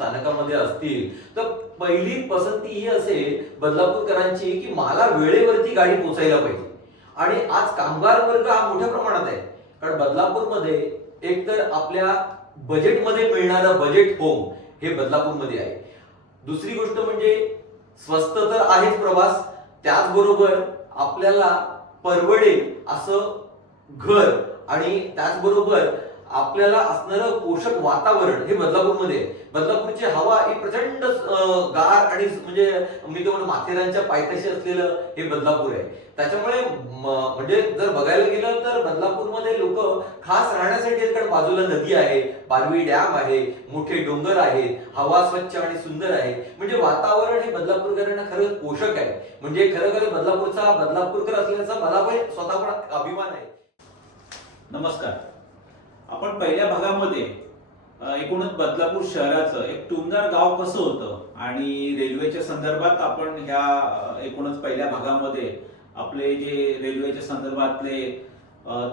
स्थानकामध्ये असतील. तर पहिली पसंती ही असेल बदलापूरकरांची की मला वेळेवरती गाडी पोहोचायला पाहिजे. आणि आज कामगार वर्ग हा मोठ्या प्रमाणात आहे. कारण बदलापूरमध्ये एक तर आपल्या बजेटमध्ये मिळणारं बजेट होम हे बदलापूरमध्ये आहे. दुसरी गोष्ट म्हणजे स्वस्त तर आहेच प्रवास त्याचबरोबर आपल्याला परवडेल असं घर आणि त्याचबरोबर आपल्याला असणारं पोषक वातावरण हे बदलापूरमध्ये बदलापूरची हवा ही प्रचंड गार आणि म्हणजे मी तो माथेरानच्या पायथ्याशी असलेलं हे बदलापूर आहे. त्याच्यामुळे म्हणजे जर बघायला गेलं तर बदलापूरमध्ये लोक खास राहण्यासाठी कारण बाजूला नदी आहे बारवी डॅम आहे मोठे डोंगर आहेत हवा स्वच्छ आणि सुंदर आहे. म्हणजे वातावरण हे बदलापूरकरांना खरंच पोषक आहे. म्हणजे खरं खरं बदलापूरचा बदलापूरकर असल्याचा मला पण स्वतः पण अभिमान आहे. नमस्कार. आपण पहिल्या भागामध्ये एकूणच बदलापूर शहराचं एक टुमदार गाव कसं होतं आणि रेल्वेच्या संदर्भात आपण ह्या एकूणच पहिल्या भागामध्ये आपले जे रेल्वेच्या संदर्भातले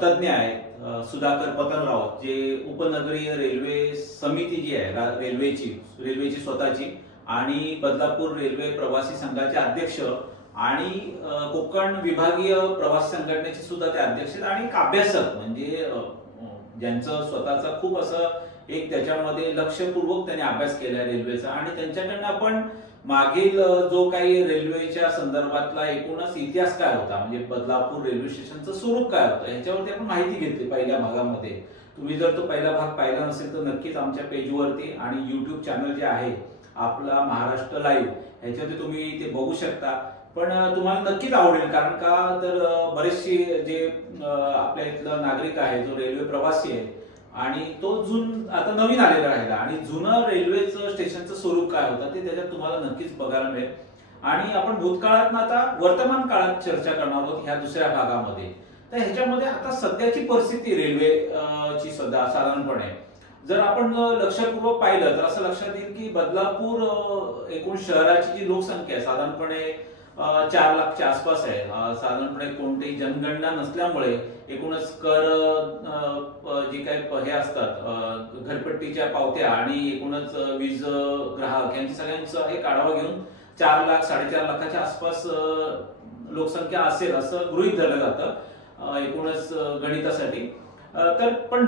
तज्ज्ञ आहेत सुधाकर पतनराव जे उपनगरीय रेल्वे समिती जी आहे रेल्वेची रेल्वेची स्वतःची आणि बदलापूर रेल्वे प्रवासी संघाचे अध्यक्ष आणि कोकण विभागीय प्रवासी संघटनेचे सुद्धा ते अध्यक्ष आणि एक अभ्यासक म्हणजे ज्यांचं स्वतःचा खूप असं एक त्याच्यामध्ये लक्षपूर्वक त्यांनी अभ्यास केला रेल्वेचा. आणि त्यांच्याकडनं आपण मागील जो काही रेल्वेच्या संदर्भातला एकूणच इतिहास काय होता? म्हणजे बदलापूर रेल्वे स्टेशनचं स्वरूप काय होतं? ह्याच्यावरती आपण माहिती घेतली पहिल्या भागामध्ये. तुम्ही जर तो पहिला भाग पाहिला नसेल तर नक्कीच आमच्या पेजवरती आणि युट्यूब चॅनल जे आहे आपला महाराष्ट्र लाईव्ह ह्याच्यावरती तुम्ही ते बघू शकता. पण तुम्हाला नक्कीच आवडेल कारण का तर बरेचसे जे आपल्या इथलं नागरिक आहे जो रेल्वे प्रवासी आहे आणि तो जुन आता नवीन आलेला राहिला आणि जुनं रेल्वेचं स्टेशनचं स्वरूप काय होतं ते त्याच्यात तुम्हाला नक्कीच बघायला मिळेल. आणि आपण भूतकाळात आता वर्तमान काळात चर्चा करणार आहोत ह्या दुसऱ्या भागामध्ये. तर ह्याच्यामध्ये आता सध्याची परिस्थिती रेल्वे ची सध्या साधारणपणे. जर आपण लक्षपूर्वक पाहिलं तर असं लक्षात येईल की बदलापूर एकूण शहराची जी लोकसंख्या आहे साधारणपणे चार लाखच्या आसपास आहे. साधारणपणे कोणतीही जनगणना नसल्यामुळे एकूणच कर जे काही हे असतात घरपट्टीच्या पावत्या आणि एकूणच वीज ग्राहक यांच्या सगळ्यांचा एक आढावा घेऊन चार लाख साडेचार लाखाच्या आसपास लोकसंख्या असेल असं गृहीत धरलं जातं एकूणच गणितासाठी. तर पण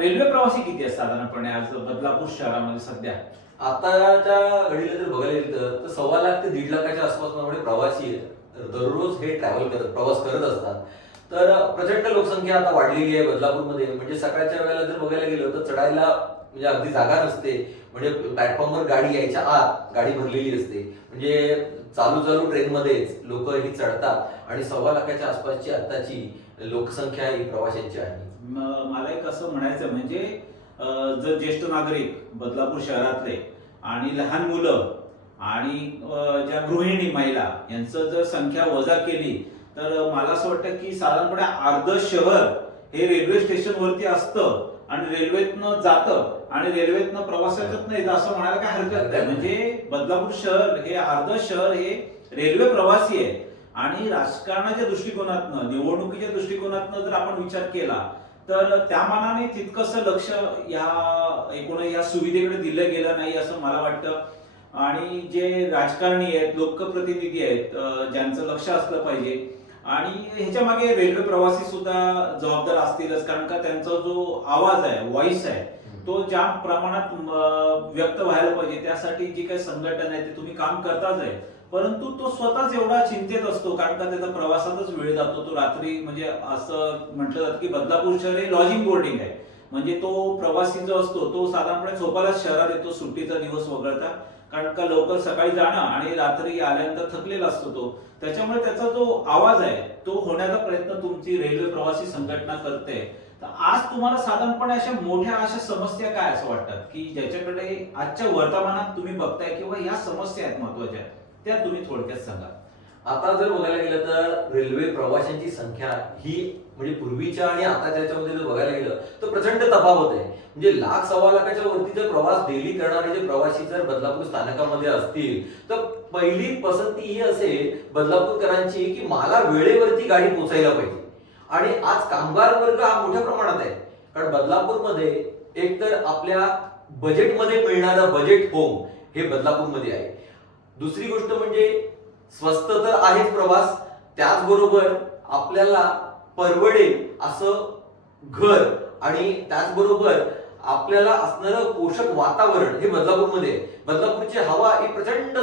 रेल्वे प्रवासी किती आहेत साधारणपणे आज बदलापूर शहरामध्ये सध्या? आताच्या घडीला जर बघायला गेलं तर सव्वा लाख ते दीड लाखाच्या आसपास म्हणजे प्रवासी आहेत. दररोज हे ट्रॅव्हल करत प्रवास करत असतात. तर प्रचंड लोकसंख्या आता वाढलेली आहे बदलापूरमध्ये. म्हणजे सकाळच्या वेळेला जर बघायला गेलं तर चढायला म्हणजे अगदी जागा नसते. म्हणजे प्लॅटफॉर्मवर गाडी यायच्या आत गाडी भरलेली असते. म्हणजे चालू चालू ट्रेनमध्येच लोक ही चढतात. आणि सव्वा लाखाच्या आसपासची आताची लोकसंख्या ही प्रवाशांची आहे. मला एक असं म्हणायचं म्हणजे जर ज्येष्ठ नागरिक बदलापूर शहरातले आणि लहान मुलं आणि ज्या गृहिणी महिला यांचं जर संख्या वजा केली तर मला असं वाटतं की साधारणपणे अर्ध शहर हे रेल्वे स्टेशन वरती असतं आणि रेल्वेतनं जातं आणि रेल्वेतनं प्रवासातच नाही असं म्हणायला काय हरकत नाही. म्हणजे बदलापूर शहर हे अर्ध शहर हे रेल्वे प्रवासी आहे. आणि राजकारणाच्या दृष्टिकोनातनं निवडणुकीच्या दृष्टिकोनातनं जर आपण विचार केला तर त्या मानाने तितकंसं लक्ष या एकूण या सुविधेकडे दिलं गेलं नाही असं मला वाटतं. आणि जे राजकारणी आहेत लोकप्रतिनिधी आहेत ज्यांचं लक्ष असलं पाहिजे. आणि ह्याच्या मागे रेल्वे प्रवासी सुद्धा जबाबदार असतीलच कारण का त्यांचा जो आवाज आहे व्हॉइस आहे तो ज्या प्रमाणात व्यक्त व्हायला पाहिजे. त्यासाठी जी काही संघटना आहे ते तुम्ही काम करताच आहे. परंतु तो स्वतःच एवढा चिंतेत असतो कारण का त्याचा प्रवासातच वेळ जातो. तो रात्री म्हणजे असं म्हटलं जातं की बदलापूर शहर हे लॉजिंग बोर्डिंग आहे. म्हणजे तो प्रवासी जो असतो तो साधारणपणे झोपायलाच शहरात येतो सुट्टीचा दिवस वगळता. कारण का लवकर सकाळी जाणं आणि रात्री आल्यानंतर थकलेला असतो तो. त्याच्यामुळे त्याचा जो आवाज आहे तो होण्याचा प्रयत्न तुमची रेल्वे प्रवासी संघटना करते. तर आज तुम्हाला साधारणपणे अशा मोठ्या अशा समस्या काय असं वाटतात? की ज्याच्याकडे आजच्या वर्तमानात तुम्ही बघताय किंवा या समस्या आहेत महत्त्वाच्या त्या तुम्ही थोडक्यात सांगा. आता जर बघायला गेलं तर रेल्वे प्रवाशांची संख्या ही म्हणजे पूर्वीच्या आणि आताच्या याच्यामध्ये जर बघायला गेलं तर प्रचंड तफावत आहे. म्हणजे लाख सव्वा लाखाच्या वरती जर प्रवास डेली करणारे जे प्रवासी जर बदलापूर स्थानकामध्ये असतील तर पहिली पसंती ही असेल बदलापूरकरांची की मला वेळेवरती गाडी पोचायला पाहिजे. आणि आज कामगार वर्ग हा मोठ्या प्रमाणात आहे. कारण बदलापूरमध्ये एकतर आपल्या बजेटमध्ये मिळणारं बजेट होम हे बदलापूरमध्ये आहे. दुसरी गोष्ट म्हणजे स्वस्त तर आहेच प्रवास त्याचबरोबर आपल्याला परवडेल असं घर आणि त्याचबरोबर आपल्याला असणारं पोषक वातावरण हे बदलापूरमध्ये. बदलापूरची हवा ही प्रचंड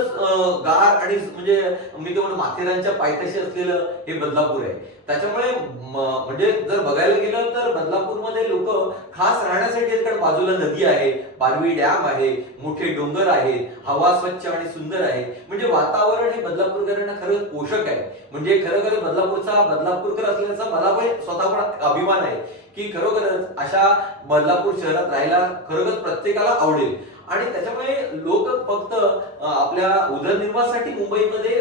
गार आणि म्हणजे मी तर म्हणतो माथेरानच्या पायथ्याशी असलेलं हे बदलापूर आहे. त्याच्यामुळे म्हणजे जर बघायला गेलं तर बदलापूरमध्ये लोक खास राहण्यासाठी इकडे कारण बाजूला नदी आहे पारवी डॅम आहे मोठे डोंगर आहेत हवा स्वच्छ आणि सुंदर आहे. म्हणजे वातावरण हे बदलापूरकरांना खरंच पोषक आहे. म्हणजे खरोखर बदलापूरचा बदलापूरकर असल्याचा मला पण स्वतः पण अभिमान आहे की खरोखरच अशा बदलापूर शहरात राहायला खरोखर प्रत्येकाला आवडेल. आणि त्याच्यामुळे लोक फक्त आपल्या उदरनिर्वाहासाठी मुंबईमध्ये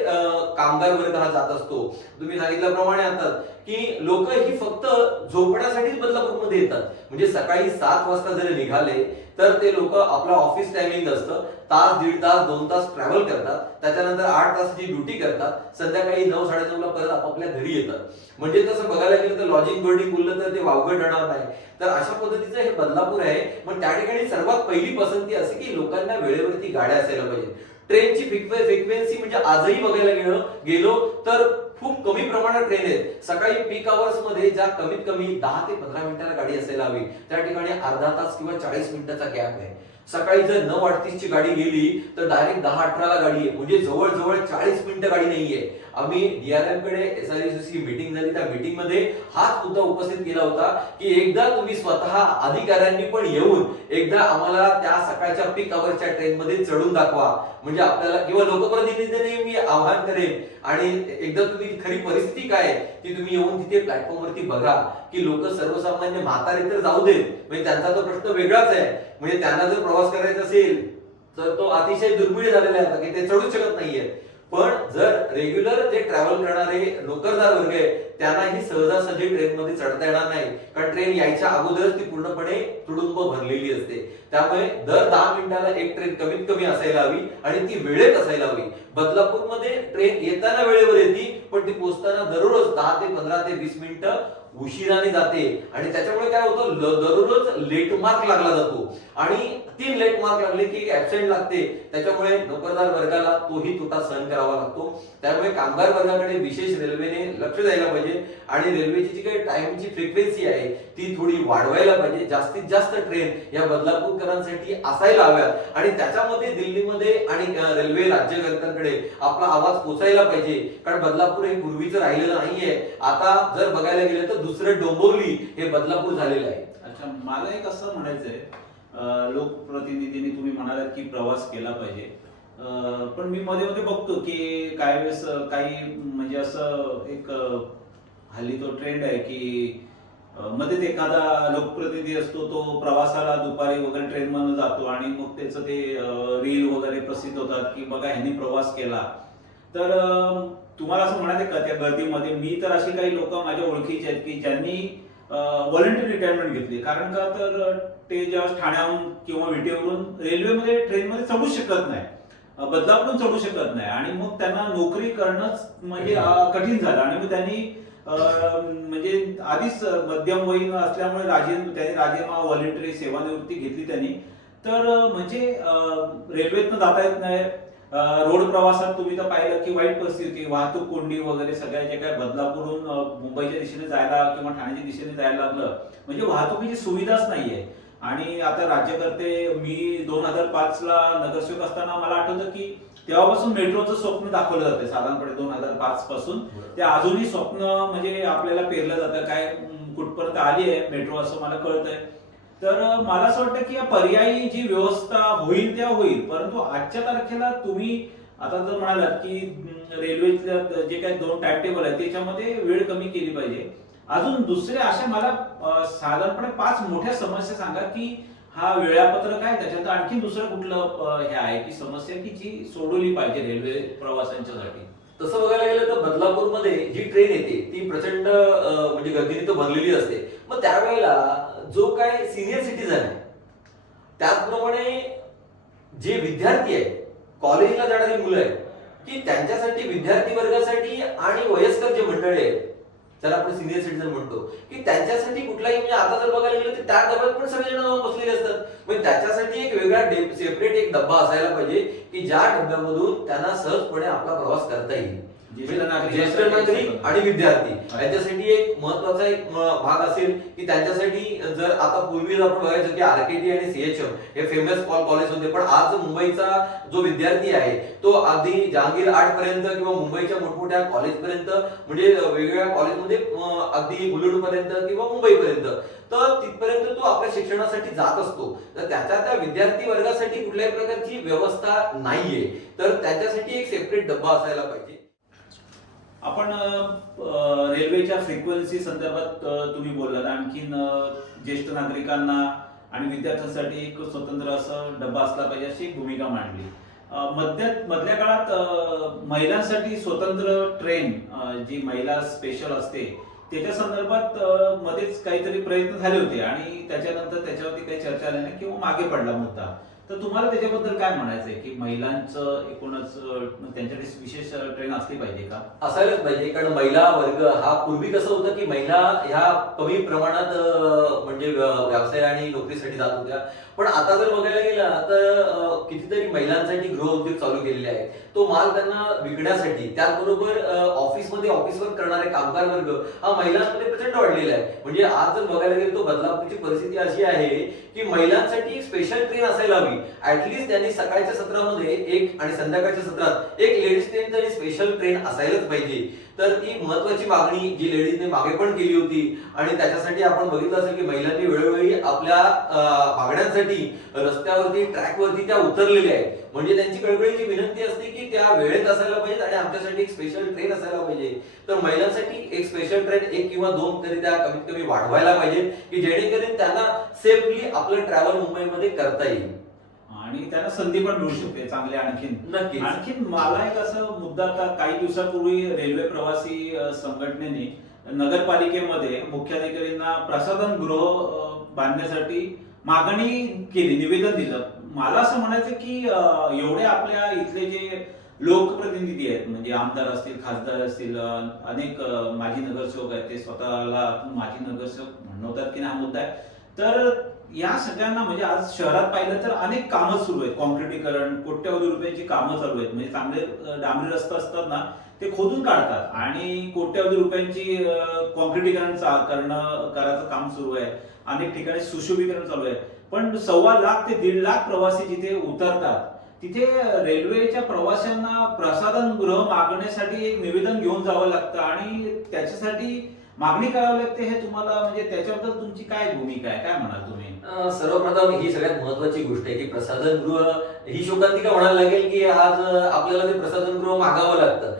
कामगार वर्ग हा जात असतो. तुम्ही सांगितल्याप्रमाणे आता की लोक ही फक्त झोपण्यासाठीच बदलापूरमध्ये येतात. म्हणजे सकाळी सात वाजता जरी निघाले तर ते लोक आपलं ऑफिस टायमिंग असतं तास दीड तास दोन तास ट्रॅव्हल करतात. त्याच्यानंतर आठ तासाची ड्युटी करतात. संध्याकाळी नऊ साडेनऊला परत आपापल्या घरी येतात. म्हणजे तसं बघायला गेलं तर लॉजिंग बोर्डिंग बोललं तर ते वावगं ठरणार नाही. तर अशा पद्धतीचं हे बदलापूर आहे. मग त्या ठिकाणी सर्वात पहिली पसंती असे की लोकांना वेळेवरती गाड्या असायला पाहिजे ट्रेनची फ्रिक्वेन्सी म्हणजे आजही बघायला गेलो गेलो तर खूप कमी प्रमाणात ट्रेन आहेत. सकाळी पीक आवर्समध्ये ज्या कमीत कमी दहा ते पंधरा मिनिटाला गाडी असायला हवी त्या ठिकाणी अर्धा तास किंवा चाळीस मिनिटाचा गॅप आहे. सकाळी जर नऊ अडतीसची गाडी गेली तर डायरेक्ट दहा अठराला गाडी आहे. म्हणजे जवळजवळ चाळीस मिनिटं गाडी नाहीये. आम्ही डीआरएमकडे एस आर ची मीटिंग झाली. त्या मिटिंगमध्ये हाच मुद्दा उपस्थित केला होता की एकदा तुम्ही स्वतः अधिकाऱ्यांनी पण येऊन एकदा आम्हाला त्या सकाळच्या पीक अवरच्या ट्रेन मध्ये चढून दाखवा. म्हणजे आपल्याला किंवा लोकप्रतिनिधींनी मी आव्हान करेन. आणि एकदा तुम्ही खरी परिस्थिती काय आहे ती तुम्ही येऊन तिथे प्लॅटफॉर्म वरती बघा. की लोक सर्वसामान्य म्हातारे तर जाऊ देत. म्हणजे त्यांचा तो प्रश्न वेगळाच आहे. म्हणजे त्यांना जर प्रवास करायचा असेल तर तो अतिशय दुर्मिळ झालेला आहे की ते चढू शकत नाहीये. पण जर रेग्युलर जे ट्रॅव्हल करणारे नोकरदार वर्ग आहे त्यांना ही सहजासहजी ट्रेन मध्ये चढता येणार नाही. कारण ट्रेन यायच्या अगोदरच ती पूर्णपणे तुडुंब भरलेली असते. त्यामुळे दर दहा मिनिटाला एक ट्रेन कमीत कमी असायला हवी आणि ती वेळेत असायला हवी. बदलापूरमध्ये ट्रेन येताना वेळेवर येते पण ती पोहोचताना दररोज दहा ते पंधरा ते वीस मिनिटं उशिराने जाते आणि त्याच्यामुळे काय होतं दररोज लेट मार्क लागला जातो. आणि तीन लेट मार्क लागले की ऍबसेंट लागते. त्याच्यामुळे नोकरदार वर्गाला तोही तोटा सहन करावा लागतो. त्यामुळे कामगार वर्गाकडे विशेष रेल्वेने लक्ष द्यायला पाहिजे. आणि रेल्वेची जी काही टाइमची फ्रिक्वेन्सी आहे ती थोडी वाढवायला पाहिजे. जास्तीत जास्त ट्रेन या बदलापूरकरांसाठी असायला हव्यात. आणि त्याच्यामध्ये दिल्लीमध्ये आणि रेल्वे राज्यकर्त्यांकडे आपला आवाज पोचायला पाहिजे. कारण बदलापूर हे पूर्वीचं राहिलेलं नाहीये. आता जर बघायला गेलं तर दुसरं डोंबिवली हे बदलापूर झालेलं आहे. अच्छा मला एक असं म्हणायचंय अं, लोकप्रतिनिधींनी तुम्ही म्हणालात की प्रवास केला पाहिजे. पण मी मध्ये मध्ये बघतो की काही वेळेस काही म्हणजे असं एक हल्ली तो ट्रेंड आहे की मध्येच एखादा लोकप्रतिनिधी असतो तो प्रवासाला दुपारी वगैरे ट्रेन मधून जातो आणि मग त्याचं ते रील वगैरे प्रसिद्ध होतात की बघा ह्यांनी प्रवास केला. तर तुम्हाला असं म्हणाले का त्या गर्दीमध्ये? मी तर अशी काही लोक माझ्या ओळखीचे आहेत की ज्यांनी व्हॉलंटियर रिटायरमेंट घेतली. कारण का तर ते जेव्हा ठाण्याहून किंवा विटेवरून रेल्वेमध्ये ट्रेनमध्ये चढू शकत नाही. अं, चढू शकत नाही. आणि मग त्यांना नोकरी करणंच म्हणजे कठीण झालं. आणि मग त्यांनी म्हणजे आधीच मध्यम वयीन असल्यामुळे राजे त्यांनी राजीनामा व्हॉलंटरी सेवानिवृत्ती घेतली त्यांनी. तर म्हणजे रेल्वेतनं जाता येत नाही. रोड प्रवासात तुम्ही तर पाहिलं की वाईट परिस्थिती वाहतूक कोंडी वगैरे सगळ्या जे काय बदलापूरून अं, मुंबईच्या दिशेने जायला किंवा ठाण्याच्या दिशेने जायला लागलं म्हणजे वाहतुकीची सुविधाच नाहीये. आणि आता राज्यकर्ते मी दोन हजार पाच ला नगरसेवक असताना मला आठवतं की तेव्हापासून मेट्रोचं स्वप्न दाखवलं जाते साधारणपणे दोन हजार पाच पासून. ते अजूनही स्वप्न म्हणजे आपल्याला पेरलं जातं. काय कुठपर्यंत आली आहे मेट्रो असं मला कळतंय. तर मला असं वाटतं की या पर्यायी जी व्यवस्था होईल त्या होईल. परंतु आजच्या तारखेला तुम्ही आता जर म्हणालात की अं, रेल्वेतल्या जे काही दोन टाइम टेबल आहे त्याच्यामध्ये वेळ कमी केली पाहिजे. अजून दुसरे अशा मला साधारणपणे पाच मोठ्या समस्या सांगा की हा वेळापत्रक आहे त्याच्यात आणखी दुसरं कुठलं हे आहे की समस्या की जी सोडवली पाहिजे रेल्वे प्रवाशांच्यासाठी? तसं बघायला गेलं तर बदलापूरमध्ये जी ट्रेन येते ती प्रचंड म्हणजे गर्दीने तर भरलेली असते. मग त्यावेळेला जो काय सिनियर सिटीजन आहे त्याचप्रमाणे जे विद्यार्थी आहेत कॉलेजला जाणारी मुलं आहेत की त्यांच्यासाठी विद्यार्थी वर्गासाठी आणि वयस्कर जे मंडळी आहेत ज्याला आपण सिनियर सिटीजन म्हणतो की त्यांच्यासाठी कुठलाही म्हणजे आता जर बघायला गेलं तर त्या डब्यात पण सगळेजण बसलेले असतात. म्हणजे त्याच्यासाठी एक वेगळा सेपरेट एक डब्बा असायला पाहिजे की ज्या डब्यामधून त्यांना सहजपणे आपला प्रवास करता येईल. ज्येष्ठ नागरिक ज्येष्ठ नागरिक आणि विद्यार्थी. यांच्यासाठी एक महत्त्वाचा एक भाग असेल की त्यांच्यासाठी जर आता पूर्वी आपण बघायचं की आरकेटी आणि सीएचएम हे फेमस कॉलेज होते. पण आज मुंबईचा जो विद्यार्थी आहे तो अगदी जहांगीर आर्ट पर्यंत किंवा मुंबईच्या मोठमोठ्या कॉलेज पर्यंत म्हणजे वेगवेगळ्या कॉलेजमध्ये अगदी बुलढूण पर्यंत किंवा मुंबईपर्यंत तर तिथपर्यंत तो आपल्या शिक्षणासाठी जात असतो. तर त्याच्या त्या विद्यार्थी वर्गासाठी कुठल्याही प्रकारची व्यवस्था नाहीये. तर त्याच्यासाठी एक सेपरेट डब्बा असायला पाहिजे. आपण रेल्वेच्या फ्रिक्वेन्सी संदर्भात तुम्ही बोललात. आणखीन ज्येष्ठ नागरिकांना आणि विद्यार्थ्यांसाठी एक स्वतंत्र असं डब्बा असला पाहिजे अशी भूमिका मांडली. अ, मध्य मधल्या काळात महिलांसाठी स्वतंत्र ट्रेन जी महिला स्पेशल असते त्याच्या संदर्भात मध्येच काहीतरी प्रयत्न झाले होते आणि त्याच्यानंतर त्याच्यावरती काही चर्चा आल्या नाही किंवा मागे पडला मुद्दा. तर तुम्हाला त्याच्याबद्दल काय म्हणायचंय? की महिलांचं एकूणच त्यांच्यासाठी विशेष ट्रेन असली पाहिजे का? असायलाच पाहिजे कारण महिला वर्ग हा पूर्वी कसं होतं की महिला ह्या कमी प्रमाणात म्हणजे व्यवसाय आणि नोकरीसाठी जात होत्या. पण आता जर बघायला गेला तर कितीतरी महिलांसाठी गृहउद्योग चालू केलेले आहेत. तो माल त्यांना विकण्यासाठी त्याचबरोबर अं, ऑफिसमध्ये ऑफिसवर करणारे कामगार वर्ग हा महिलांमध्ये प्रचंड वाढलेला आहे. म्हणजे आज जर बघायला गेलं तो बदलापूरची परिस्थिती अशी आहे की महिलांसाठी स्पेशल ट्रेन असायला हवी. ऍटलिस्ट त्यांनी सकाळच्या सत्रामध्ये एक आणि संध्याकाळच्या सत्रात एक लेडीज ट्रेन तरी स्पेशल ट्रेन असायलाच पाहिजे. तर ती महत्वाची मागणी जी लेडीजने मागे पण केली होती आणि त्याच्यासाठी आपण बघितलं असेल की महिलांनी वेळोवेळी आपल्या मागण्यांसाठी रस्त्यावरती ट्रॅकवरती त्या उतरलेल्या आहेत. म्हणजे त्यांची कळकळीची विनंती असते की त्या वेळेत असायला पाहिजेत आणि आमच्यासाठी एक स्पेशल ट्रेन असायला पाहिजे. तर महिलांसाठी एक स्पेशल ट्रेन एक किंवा दोन तरी त्या कमीत कमी वाढवायला पाहिजे की जेणेकरून त्यांना सेफली आपलं ट्रॅव्हल मुंबईमध्ये करता येईल. आणि त्यांना संधी पण मिळू शकते चांगल्या आणखीन. नक्कीच. आणखीन मला एक असं मुद्दा आता काही दिवसापूर्वी रेल्वे प्रवासी संघटनेने नगरपालिकेमध्ये मुख्याधिकाऱ्यांना प्रसाधन गृह बांधण्यासाठी मागणी केली निवेदन दिलं. मला असं म्हणायचं की एवढे आपल्या इथले जे लोकप्रतिनिधी आहेत म्हणजे आमदार असतील खासदार असतील अनेक माजी नगरसेवक आहेत ते स्वतःला माजी नगरसेवक म्हणवतात की नाही हा मुद्दा आहे. तर या सगळ्यांना म्हणजे आज शहरात पाहिलं तर अनेक कामं सुरू आहेत. कॉन्क्रिटीकरण कोट्यवधी रुपयांची कामं चालू आहेत. म्हणजे चांगले डांबरी रस्ता असतात ना ते खोदून काढतात. आणि कोट्यावधी रुपयांची कॉन्क्रिटीकरण करणं करायचं काम सुरू आहे. अनेक ठिकाणी सुशोभीकरण चालू आहे. पण सव्वा लाख ते दीड लाख प्रवासी जिथे उतरतात तिथे रेल्वेच्या प्रवाशांना प्रसाधन गृह मागण्यासाठी एक निवेदन घेऊन जावं लागतं. आणि त्याच्यासाठी मागणी करावी लागते हे तुम्हाला म्हणजे त्याच्याबद्दल तुमची काय भूमिका आहे? काय म्हणाल तुम्ही? सर्वप्रथम ही सगळ्यात महत्वाची गोष्ट आहे की प्रसाधन गृह ही शोकांतिका म्हणायला लागेल की आज आपल्याला ते प्रसाधनगृह मागावं लागतं.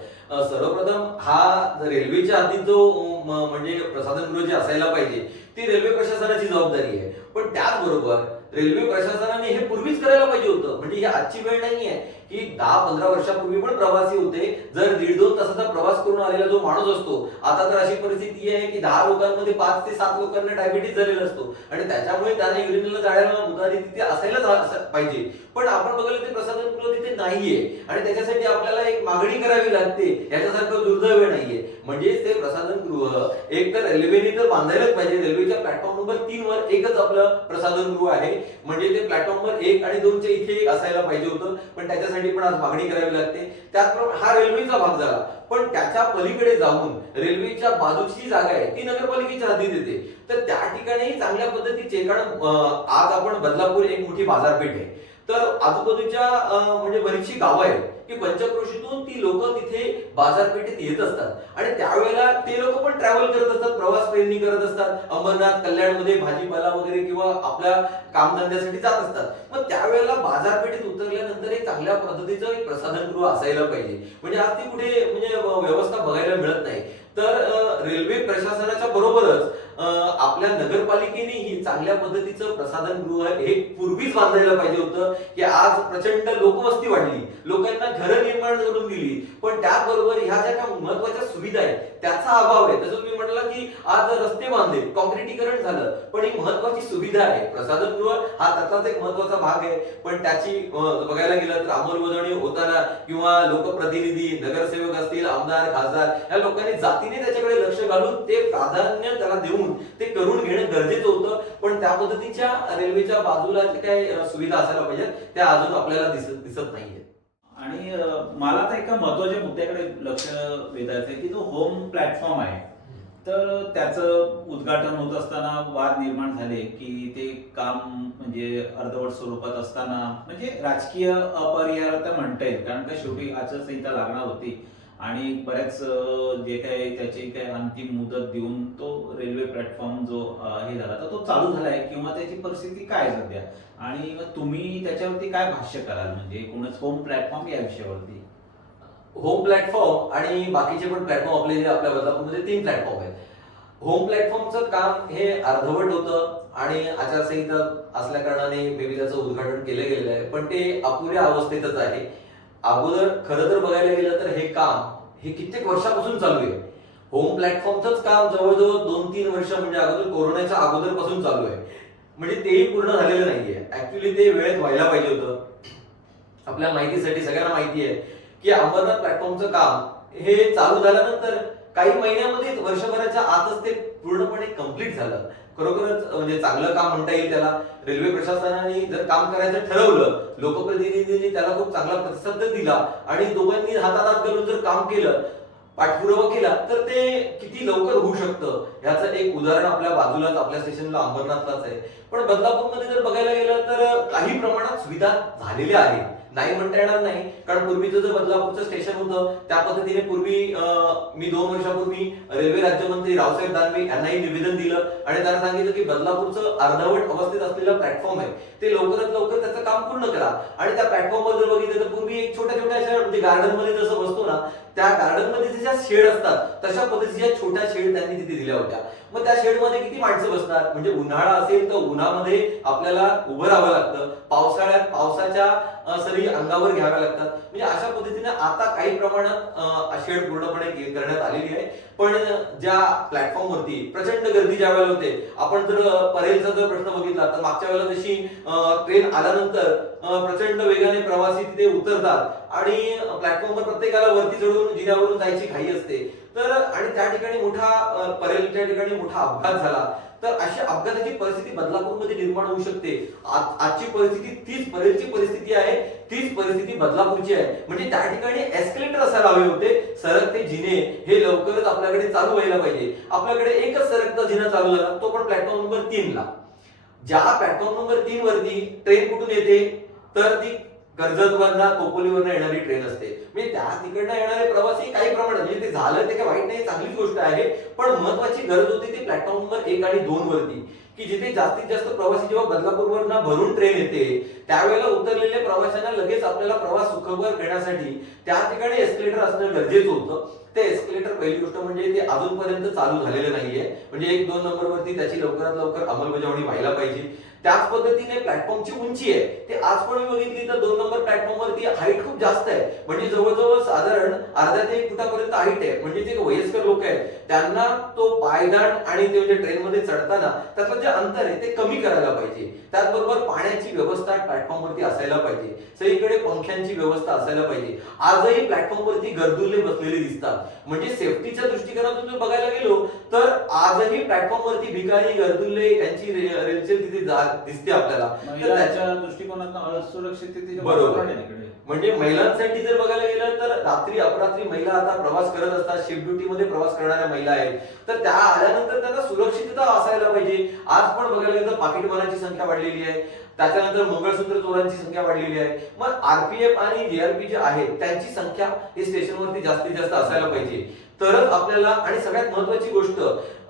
सर्वप्रथम हा रेल्वेच्या आधी जो म्हणजे प्रसाधन गृह जे असायला पाहिजे ती रेल्वे प्रशासनाची जबाबदारी आहे. पण त्याचबरोबर रेल्वे प्रशासनाने हे पूर्वीच करायला पाहिजे होतं. म्हणजे ही आजची वेळ नाही आहे की दहा पंधरा वर्षापूर्वी पण प्रवासी होते. जर दीड दोन तासाचा प्रवास करून आलेला जो माणूस असतो आता तर अशी परिस्थिती आहे की दहा लोकांमध्ये पाच ते सात लोकांना डायबिटीज झालेला असतो. आणि त्याच्यामुळे त्यांना युरिनला जाण्याला उदारी तिथे असायलाच पाहिजे. पण आपण बघायला ते प्रसाधन गृह तिथे नाहीये. आणि त्याच्यासाठी आपल्याला एक मागणी करावी लागते. याच्यासारखं दुर्दैव नाहीये. म्हणजेच ते प्रसाधन गृह एक तर रेल्वेने तर बांधायलाच पाहिजे. रेल्वेच्या प्लॅटफॉर्म नंबर तीन वर एकच आपलं प्रसाधन गृह आहे. म्हणजे ते प्लॅटफॉर्म वर एक आणि दोनच्या इथे एक असायला पाहिजे होतं. पण त्याच्यासाठी पण आज मागणी करावी लागते. त्याचप्रमाणे हा रेल्वेचा भाग झाला. पण त्याच्या पलीकडे जाऊन रेल्वेच्या बाजूची जी जागा आहे ती नगरपालिकेच्या हद्दीत येते. तर त्या ठिकाणी चांगल्या पद्धतीचे कारण आज आपण बदलापूर एक मोठी बाजारपेठ आहे. तर आजूबाजूच्या म्हणजे बरीचशी गावं आहेत. की पंचक्रोशीतून ती लोक तिथे बाजारपेठेत येत असतात. आणि त्यावेळेला ते लोक पण ट्रॅव्हल करत असतात प्रवास ट्रेननी करत असतात. अंबरनाथ कल्याणमध्ये भाजीपाला वगैरे किंवा आपल्या कामधंद्यासाठी जात असतात. मग त्यावेळेला बाजारपेठेत उतरल्यानंतर एक चांगल्या पद्धतीचं एक प्रसाधनगृह असायला पाहिजे. म्हणजे आज ती कुठे म्हणजे व्यवस्था बघायला मिळत नाही. तर रेल्वे प्रशासनाच्या बरोबरच आपल्या नगरपालिकेनेही चांगल्या पद्धतीचं प्रसाधन गृह हे पूर्वीच बांधायला पाहिजे होतं की आज प्रचंड लोकवस्ती वाढली. लोकांना घरं निर्माण करून दिली. पण त्याचबरोबर ह्या ज्या काही महत्त्वाच्या सुविधा आहेत त्याचा अभाव आहे. तसं मी म्हटलं की आज रस्ते बांधले कॉन्क्रिटीकरण झालं पण ही महत्वाची सुविधा आहे. प्रसाधन गृह हा त्याचाच एक महत्त्वाचा भाग आहे. पण त्याची बघायला गेलं तर अंमलबजावणी होताना किंवा लोकप्रतिनिधी नगरसेवक असतील आमदार खासदार या लोकांनी जातीने त्याच्याकडे घालून ते प्राधान्य त्याला देऊन ते करून घेणं गरजेचं होतं. पण त्या पद्धतीच्या रेल्वेच्या बाजूला जे काही सुविधा असायला पाहिजेत त्या अजून आपल्याला दिसत दिसत नाहीये आणि मला तर एका महत्त्वाच्या मुद्द्याकडे लक्ष वेधायचं आहे की जो होम प्लॅटफॉर्म आहे तर त्याचं उद्घाटन होत असताना वाद निर्माण झाले की ते काम म्हणजे अर्धवट स्वरूपात असताना म्हणजे राजकीय अपरिहार्यता म्हणता येईल. कारण का शेवटी आचारसंहिता लागणार होती. आणि बऱ्याच जे काही त्याची काही अंतिम मुदत देऊन तो रेल्वे प्लॅटफॉर्म जो हे झाला तर तो चालू झालाय किंवा त्याची परिस्थिती काय सध्या? आणि मग तुम्ही त्याच्यावरती काय भाष्य कराल? म्हणजे एकूणच होम प्लॅटफॉर्म या विषयावरती. होम प्लॅटफॉर्म आणि बाकीचे पण प्लॅटफॉर्म आपले जे आपल्या बदलापूरमध्ये तीन प्लॅटफॉर्म आहेत. होम प्लॅटफॉर्मचं काम हे अर्धवट होतं आणि आचारसंहिता असल्या कारणाने मे त्याचं उद्घाटन केलं गेलेलं आहे. पण ते अपुऱ्या अवस्थेतच आहे. अगोदर खरं तर बघायला गेलं तर हे काम हे कित्येक वर्षापासून चालू आहे. होम प्लॅटफॉर्मचंच काम जवळजवळ दोन तीन वर्ष म्हणजे अगोदर कोरोनाच्या अगोदरपासून चालू आहे. म्हणजे तेही पूर्ण झालेलं नाहीये. ऍक्च्युली ते वेळेत व्हायला पाहिजे होतं. आपल्या माहितीसाठी सगळ्यांना माहिती आहे की अंबरनाथ प्लॅटफॉर्मचं काम हे चालू झाल्यानंतर काही महिन्यामध्ये वर्षभराच्या आतच ते पूर्णपणे कंप्लीट झालं. खरोखरच म्हणजे चांगलं काम म्हणता येईल त्याला. रेल्वे प्रशासनाने जर काम करायचं ठरवलं लोकप्रतिनिधींनी त्याला खूप चांगला प्रतिसाद दिला आणि दोघांनी हातात हात घालून जर काम केलं पाठपुरावा केला तर ते किती लवकर होऊ शकतं? ह्याचं एक उदाहरण आपल्या बाजूलाच आपल्या स्टेशनला अंबरनाथलाच आहे. पण बदलापूरमध्ये जर बघायला गेलं तर काही प्रमाणात सुविधा झालेल्या आहेत. नाही म्हणता येणार नाही. कारण पूर्वीचं जर बदलापूरचं स्टेशन होतं त्या पद्धतीने पूर्वी अं, मी दोन वर्षापूर्वी रेल्वे राज्यमंत्री रावसाहेब दानवे यांनाही निवेदन दिलं आणि त्यांना सांगितलं की बदलापूरचं अर्धवट अवस्थेत असलेलं प्लॅटफॉर्म आहे. ते लवकरात लवकर त्याचं काम पूर्ण करा. आणि त्या प्लॅटफॉर्मवर जर बघितलं तर पूर्वी एक छोट्या छोट्या अशा म्हणजे गार्डनमध्ये जसं बसतो ना त्या गार्डनमध्ये ज्या शेड असतात तशा पद्धतीच्या छोट्या शेड त्यांनी तिथे दिल्या होत्या. मग त्या शेडमध्ये किती माणसं बसतात? म्हणजे उन्हाळा असेल तर उन्हामध्ये आपल्याला उभं राहावं लागतं. पावसाळ्यात पावसाच्या सरी अंगावर घ्याव्या लागतात. म्हणजे अशा पद्धतीने आता काही प्रमाणात शेड पूर्णपणे करण्यात आलेली आहे. पण ज्या प्लॅटफॉर्मवरती प्रचंड गर्दी ज्या वेळेला होते आपण जर परेलचा जर प्रश्न बघितला तर मागच्या वेळेला जशी ट्रेन आल्यानंतर प्रचंड वेगाने प्रवासी तिथे उतरतात आणि प्लॅटफॉर्मवर प्रत्येकाला वरती चढून जिन्यावरून जायची घाई असते. तर आणि त्या ठिकाणी मोठा अं, परेलच्या ठिकाणी मोठा अपघात झाला. तर अशी अपघाताची परिस्थिती बदलापूरमध्ये निर्माण होऊ शकते. आजची परिस्थिती तीच परेलची परिस्थिती आहे तीच परिस्थिती बदलापूरची आहे. म्हणजे त्या ठिकाणी एस्केलेटर असायला हवे होते. सरकते जिने. हे लवकरच आपल्याकडे चालू व्हायला पाहिजे. आपल्याकडे एकच सरकता जिना चालू झाला तो पण प्लॅटफॉर्म नंबर तीन ला ज्या प्लॅटफॉर्म नंबर तीन वरती ट्रेन कुठून येते? तर ती कर्जतवरला कोपोलीवरनं येणारी ट्रेन असते. म्हणजे त्या तिकडनं येणारे प्रवासी काही प्रमाणात म्हणजे ते झालं ते काही वाईट नाही चांगलीच गोष्ट आहे पण महत्वाची गरज होती ती प्लॅटफॉर्म नंबर एक आणि दोन वरती. की जिथे जास्तीत जास्त प्रवासी जेव्हा बदलापूरवरनं भरून ट्रेन येते त्यावेळेला उतरलेल्या प्रवाशांना लगेच आपल्याला प्रवास सुखकर करण्यासाठी त्या ठिकाणी एस्केलेटर असणं गरजेचं होतं. ते एस्केलेटर पहिली गोष्ट म्हणजे ते अजूनपर्यंत चालू झालेलं नाहीये. म्हणजे एक दोन नंबर वरती त्याची लवकरात लवकर अंमलबजावणी व्हायला पाहिजे. त्याच पद्धतीने प्लॅटफॉर्मची उंची आहे. ते आज पण मी बघितली तर दोन नंबर प्लॅटफॉर्म वरती हाईट खूप जास्त आहे. म्हणजे जवळजवळ साधारण अर्ध्या ते एक फुटापर्यंत हाईट आहे. म्हणजे जे वयस्कर लोक आहेत त्यांना तो पायदान आणि ते म्हणजे ट्रेन मध्ये चढताना त्यातलं जे अंतर आहे ते कमी करायला पाहिजे. त्याचबरोबर पाण्याची व्यवस्था प्लॅटफॉर्म वरती असायला पाहिजे. सगळीकडे पंख्यांची व्यवस्था असायला पाहिजे. आजही प्लॅटफॉर्म वरती गर्दुल्ले बसलेले दिसतात. म्हणजे सेफ्टीच्या दृष्टिकोनातून जर बघायला गेलो तर आजही प्लॅटफॉर्म वरती भिकारी गर्दुल्ले यांची रेलचेल तिथे जात दिसते आपल्याला. तर त्याच्या- दृष्टिकोनातून बरोबर. आहे म्हणजे महिलांसाठी जर बघायला गेलं तर रात्री अपरात्री महिला आता प्रवास करत असतात. शिफ्ट ड्युटी मध्ये प्रवास करणाऱ्या महिला आहेत. तर त्या आल्यानंतर त्यांना सुरक्षितता असायला पाहिजे. आज पण बघायला गेलं तर पाकिटमारांची संख्या वाढलेली आहे. त्याच्यानंतर मंगळसूत्र चोरांची संख्या वाढलेली आहे. मग आरपीएफ आणि जेआरपी जे आहेत त्यांची संख्या ही स्टेशनवरती जास्तीत जास्त असायला पाहिजे. तरच आपल्याला आणि सगळ्यात महत्वाची गोष्ट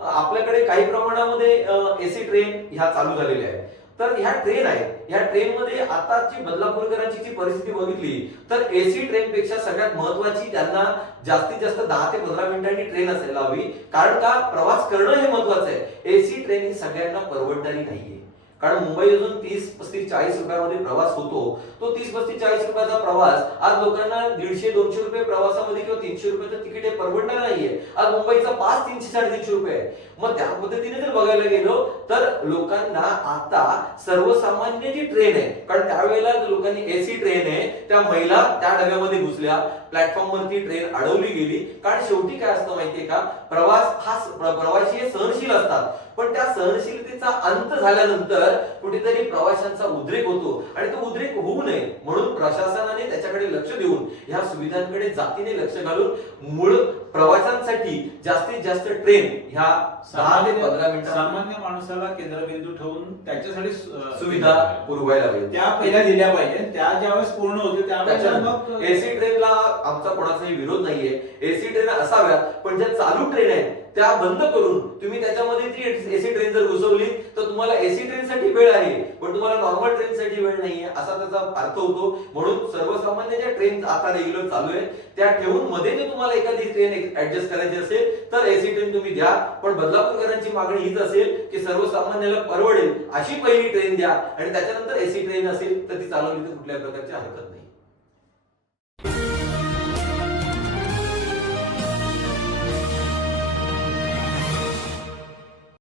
आपल्याकडे काही प्रमाणामध्ये एसी ट्रेन ह्या चालू झालेल्या आहेत. तर ह्या ट्रेन आहेत ह्या ट्रेनमध्ये आताची बदलापूरकरांची जी परिस्थिती बघितली तर एसी ट्रेन पेक्षा सगळ्यात महत्वाची त्यांना जास्तीत जास्त दहा ते पंधरा मिनिटांनी ट्रेन असायला हवी. कारण का? प्रवास करणं हे महत्वाचं आहे. एसी ट्रेन ही सगळ्यांना परवडणारी नाहीये. कारण मुंबई अजून तीस पस्तीस चाळीस रुपयामध्ये प्रवास होतो. तो तीस पस्तीस चाळीस रुपयाचा प्रवास आज लोकांना दीडशे दोनशे रुपये प्रवासामध्ये किंवा तीनशे रुपयाचं तिकीट हे परवडणार नाहीये. आज मुंबईचा पाच तीनशे साडेतीनशे रुपये. मग त्या पद्धतीने जर बघायला गेलो तर लोकांना आता सर्वसामान्य जी ट्रेन आहे कारण त्यावेळेला लोकांनी एसी ट्रेन आहे त्या महिला त्या डब्यामध्ये घुसल्या. प्लॅटफॉर्म वरती ट्रेन अडवली गेली. कारण शेवटी काय असतं माहितीये का? प्रवास हा प्रवासी सहनशील असतात. पण त्या सहनशीलतेचा अंत झाल्यानंतर कुठेतरी प्रवाशांचा उद्रेक होतो आणि तो उद्रेक होऊ नये म्हणून प्रशासनाने त्याच्याकडे लक्ष देऊन ह्या सुविधांकडे जातीने लक्ष घालून मूळ प्रवाशांसाठी जास्तीत जास्त ट्रेन ह्या दहा ते पंधरा मिनिटात सामान्य माणसाला केंद्रबिंदू ठेवून त्याच्यासाठी सुविधा पुरवायला पाहिजे त्या पहिल्या दिल्या पाहिजे त्या ज्यावेळेस पूर्ण होते त्यावेळेस एसी ट्रेनला आमचा कोणाचाही विरोध नाहीये. एसी ट्रेन असाव्या पण ज्या चालू ट्रेन आहेत त्या बंद करून तुम्ही त्याच्यामध्ये ती एसी ट्रेन जर घुसवली तर तुम्हाला एसी ट्रेन साठी वेळ आहे पण तुम्हाला नॉर्मल ट्रेन साठी वेळ नाहीये असा त्याचा अर्थ होतो. म्हणून सर्वसामान्य ज्या ट्रेन आता रेग्युलर चालू आहे त्या ठेवून मध्ये जर तुम्हाला एखादी ट्रेन ऍडजस्ट करायची असेल तर एसी ट्रेन तुम्ही द्या पण बदलापूरकरांची मागणी हीच असेल की सर्वसामान्याला परवडेल अशी पहिली ट्रेन द्या. आणि त्याच्यानंतर एसी ट्रेन असेल तर ती चालवली तर कुठल्या प्रकारची हरकत